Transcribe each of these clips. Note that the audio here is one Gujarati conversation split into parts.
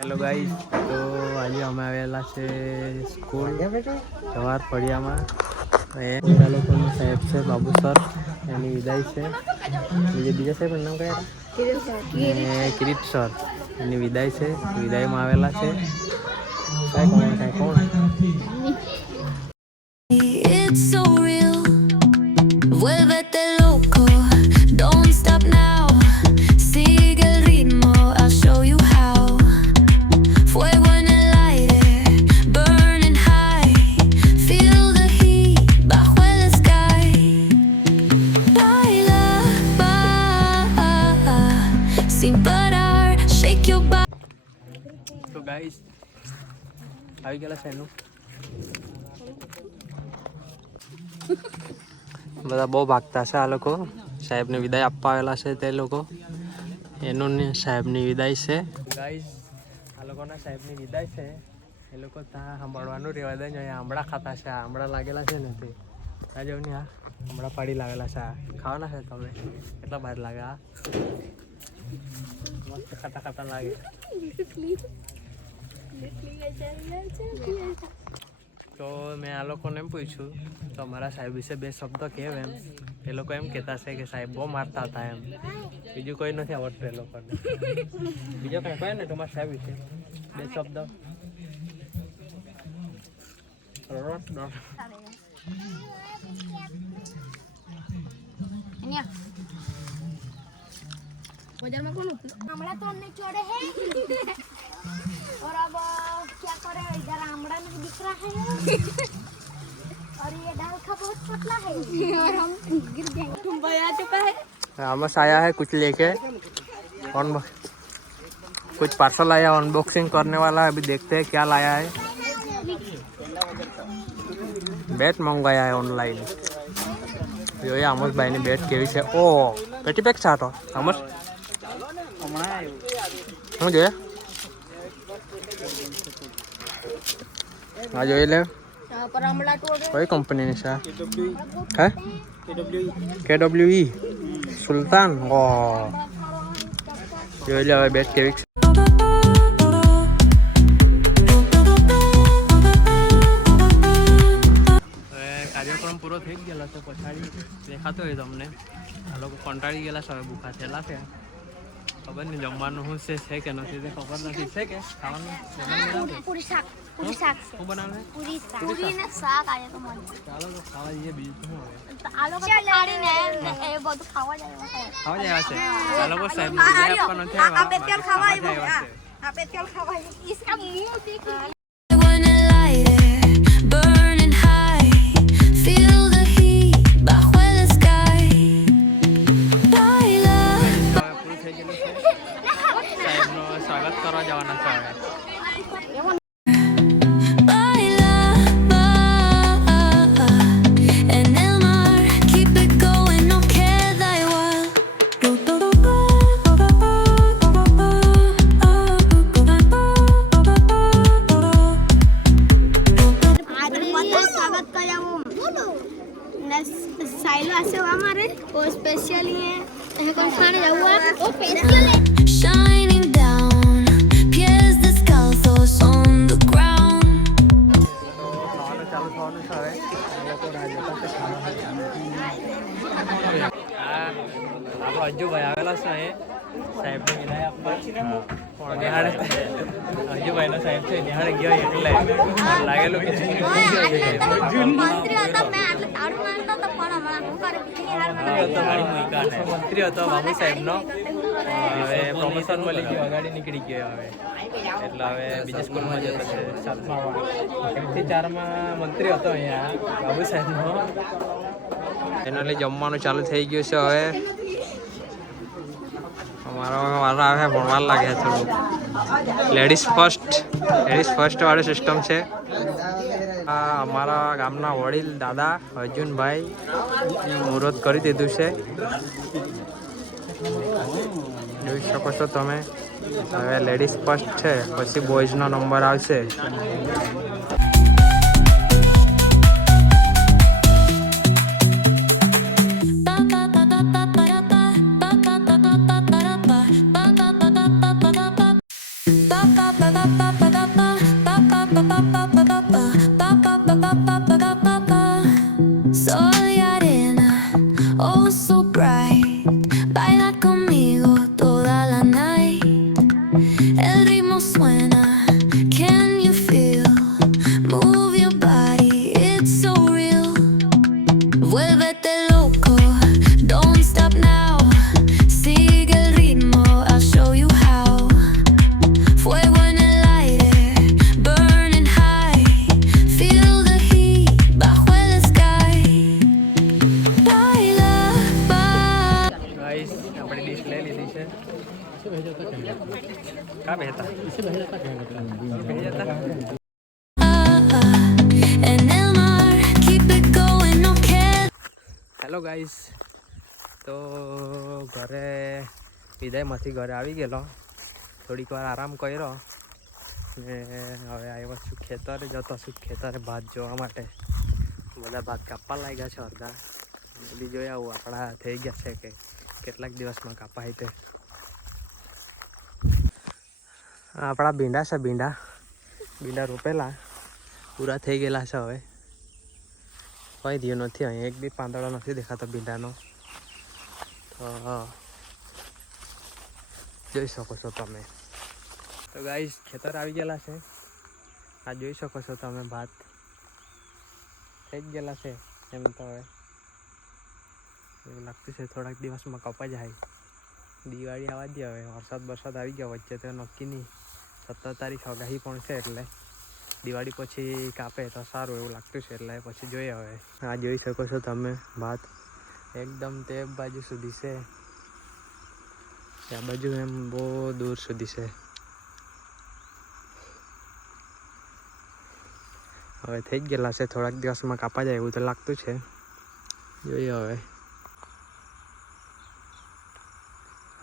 હેલો ગાઈસ, તો આજે અમે આવેલા છે સ્કૂલ જવાહર ફળિયામાં. એ લોકોનું સાહેબ છે બાબુ સર, એની વિદાય છે. બીજા સાહેબ નામ કયા હતા? કિરીટ સર, એની વિદાય છે. વિદાયમાં આવેલા છે. કોણ? It's so real. Vuélvete loco. Don't stop now. Sigue el ritmo. I'll show you how. Fuego en el aire, burning high. Feel the heat bajo el sky. Baila, sin parar. Shake your body. તો ગાઈસ આવી ગયેલા છે એનું બધા બહુ ભાગતા છે. આ લોકો સાહેબને વિદાય આપવા આવેલા છે. તે લોકો એનું સાહેબની વિદાય છે. ગાઈસ આ લોકોના સાહેબની વિદાય છે. એ લોકો ત્યાં સાંભળવાનું રહેવા દે. અહીંયા આંબળા ખાતા છે. આંબળા લાગેલા છે ને તે આ જાવ ને, આ આંબળા પાડી લાવેલા છે. આ ખાવાના છે તમે? કેટલા બહાર લાગે? આ મસ્ત ખાતા ખાતા લાગે. તો મેં આ લોકોને એમ પૂછ્યું તો અમારા સાહેબ વિશે બે શબ્દ કેવ એમ. એ લોકો એમ કહેતા છે કે સાહેબ બહુ મારતા હતા એમ. બીજું કોઈ નથી આવડતું એ લોકોને. બીજો કંઈ કહે ને તમારા સાહેબ વિશે બે શબ્દ. बाजार में कौन आमड़ा तोड़ने चढ़े हैं और अब क्या करे, इधर आमड़ा नहीं दिख रहा है और ये डाल का बहुत पतला है और हम गिर जाएंगे। तुम भाई आ चुका है, आमस आया है कुछ लेके, कुछ पार्सल आया, अनबॉक्सिंग करने वाला है. अभी देखते हैं क्या लाया है. બેટ મંગાયા है ઓનલાઈન. જોઈએ આમસ ભાઈની બેટ કેવી છે. ઓ પેટી પેક છે. તો આમસ શું જોઈએ? આ જોઈ લે. पर आमड़ा तोड़ કઈ કંપનીની છે? હે KWE સુલતાન. ઓ જોઈ લે હવે બેટ કેવી છે. કાર્યક્રમ પૂરો થઈ ગયેલો છે. પછાડી દેખાતો હોય તમને. આ લોકો કંટાળી ગયેલા છે, હવે ભૂખા થયેલા છે. ખબર નહીં જમવાનું શું છે કે નથી તે ખબર નથી. છે કે ખાવાનું पूरी साग से શું બનાવે? पूरी ने साग आया तो मन ચાલો તો ખાવા જઈએ. બીજું શું હવે? आलू का खाड़ी ने ए बहुत खावा जाए ખાવા જાય છે. આ લોકો સાહેબ ને વિદાય આપવા નથી આવ્યા. आप पेट खावा બાકી ખાવા આવ્યા છે. आप पेट खावा इसका मुंह देख Fuego en el aire, burning high. Feel the heat bajo el sky. Baila. હવે પૂરું થઈ ગયેલું છે. સાહેબનું સ્વાગત કરવા જવાના છે હવે. Baila, en el mar, keep it going, no queda igual. स्वागत करावो साइलो आसे हमारे वो स्पेशली है कौन खाने जाऊंगा वो स्पेशल है. Shining down, pies descalzos on the ground. ખાવાનું ચાલુ થવાનું છે હવે. આ લોકો રાહ જોતા છે ખાવા. આપણો અજ્જુભાઈ આવેલા છે અહીં સાહેબને વિદાય આપવા. પણ નિહાળે અજ્જુભાઈનો સાહેબ છે, નિહાળે ગયો એટલે લાગેલું કે मंत्री आता मैं आटले ताड़ू मारता तो पण हमारा હું કરે બીજી હાર મંત્રી હતો બાબુ સાહેબનો. હવે પ્રમોશન મળી ગયું, અગાડી નીકળી ગયો હવે. એટલે હવે બીજી સ્કૂલમાં જતો છે 7મા. 1 થી 4માં મંત્રી હતો અહીંયા બાબુ સાહેબનો. એના લીધે જમવાનું ચાલુ થઈ ગયું છે હવે. અમારો વારો આવે ભણવા લાગે થોડું. લેડીઝ ફર્સ્ટ વાળું સિસ્ટમ છે. આ અમારા ગામના વડીલ દાદા અર્જુનભાઈ મુહૂર્ત કરી દીધું છે. જોઈ શકો છો તમે. હવે લેડીઝ ફર્સ્ટ છે, પછી બોયઝનો નંબર આવશે. Ba ba ba ba Sol y arena, oh so bright. Baila conmigo toda la night. El ritmo suena, can you feel? Move your body, it's so real. Vuélvete loco, don't stop now. Sigue el ritmo, I'll show you how. Fuego en el aire, burning high. Feel the heat bajo el sky. Baila, guys આપણે ડીશ લઈ લીધી છે કા બેહતા en el mar, keep it going, no queda. Hello guys તો ઘરે વિદાયમાંથી ઘરે આવી ગયેલો થોડીક વાર આરામ કર્યો ને હવે આવ્યો છું ખેતરે જતો છું ખેતરે ભાત જોવા માટે બધા ભાત કાપવા લાગ્યા છે અડધા એ બી જોઈ આવું આપણા થઈ ગયા છે કે કેટલાક દિવસમાં કાપાય તે આપણા ભીંડા છે ભીંડા રોપેલા પૂરા થઈ ગયેલા છે હવે કોઈ રહ્યું નથી અહીં એક બી પાંદડો નથી દેખાતો ભીંડાનો તો જોઈ શકો છો તમે તો ગાઈસ ખેતર આવી ગયેલા છે આ જોઈ શકો છો તમે ભાત થઈ જ ગયેલા છે એમ તો હવે એવું લાગતું છે થોડાક દિવસમાં કપાઈ જાય દિવાળી આવવા દે હવે વરસાદ આવી ગયો વચ્ચે તો નક્કી નહીં 17 તારીખ આગાહી પણ છે એટલે દિવાળી પછી કાપે તો સારું એવું લાગતું છે એટલે પછી જોઈએ હવે આ જોઈ શકો છો તમે ભાત એકદમ તે બાજુ સુધી છે આ બાજુ એમ બહુ દૂર સુધી છે હવે થઈ જ ગયેલા છે થોડાક દિવસમાં કાપા જાય એવું તો લાગતું છે જોઈએ હવે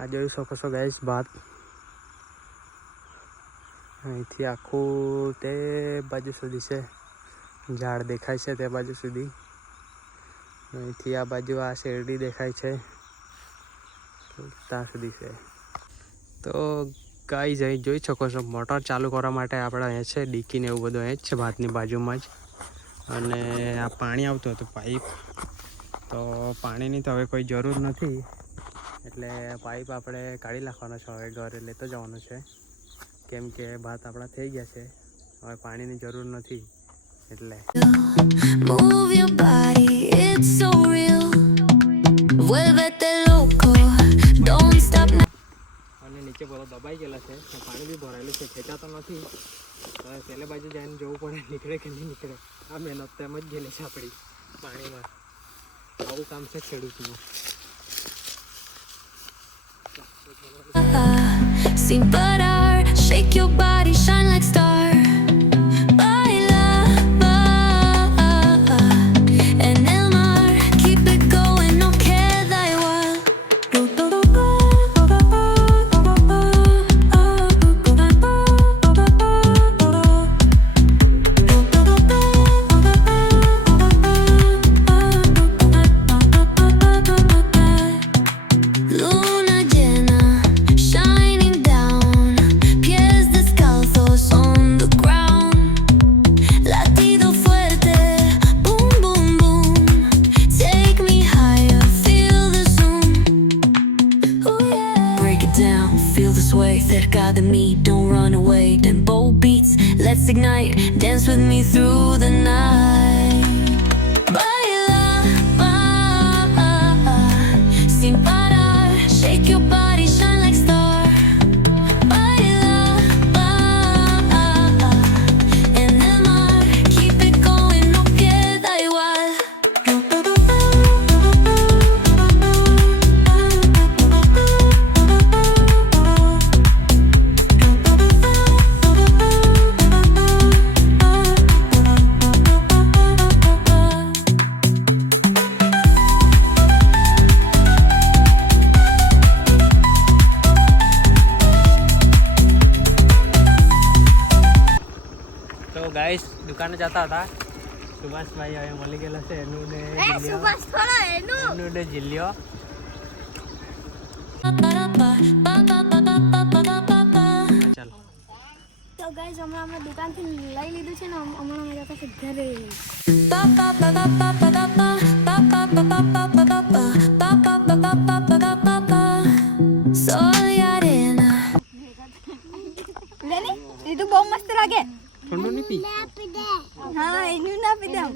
આ જોઈ શકો છો ગાઈસ ભાત અહીંથી આખું તે બાજુ સુધી છે ઝાડ દેખાય છે તે બાજુ સુધી અહીંથી આ બાજુ આ શેરડી દેખાય છે ત્યાં સુધી છે તો ગાઈસ અહીં જોઈ શકો છો મોટર ચાલુ કરવા માટે આપણે અહીંયા છે ડીકી ને એવું બધું અહીં જ છે ભાતની બાજુમાં જ અને આ પાણી આવતું હતું પાઇપ તો પાણીની તો હવે કોઈ જરૂર નથી એટલે પાઇપ આપણે કાઢી નાખવાનો છે હવે ઘરે લેતો જવાનું છે કેમ કે ભાત આપણા થઈ ગયા છે હવે પાણીની જરૂર નથી એટલે Move your body, it's so real. Vuélvete loco, don't stop now. અને નીચે બધો દબાઈ ગયેલા છે પાણી બી ભરાયેલું છે ખેંચાતો નથી હવે પેલે બાજુ જઈને જોવું પડે નીકળે કે નહીં નીકળે આ મહેનત તો એમ જ ગયેલી છે આપણી પાણીમાં આવું કામ છે ખેડૂતનું Sin parar, shake your body, shine like star. Baila, en el mar, keep it going, no queda igual. Luna llena, shining down, pies descalzos on the ground. Latido fuerte, boom, boom, boom. Take me higher, feel the zoom. Ooh, yeah. Break it down, feel the sway. Cerca de mí, don't run away. Tempo beats, let's ignite. Dance with me through the night. Baila, sin parar, shake your body, shine like star. Baila, en el mar, keep it going, no queda igual. તો ગાઈસ દુકાને જતા હતા સુભાષભાઈ હવે મળી ગયેલા છે એનું ને જિલ્લ્યો ચાલો તો ગાઈસ હમણાં અમે દુકાનથી લઈ લીધું છે ને હમણાં અમે જતા છે ઘરે. લેની એ તો બહુ મસ્ત લાગે. ઠંડુ નહીં પી. હા એનું ના પીધા.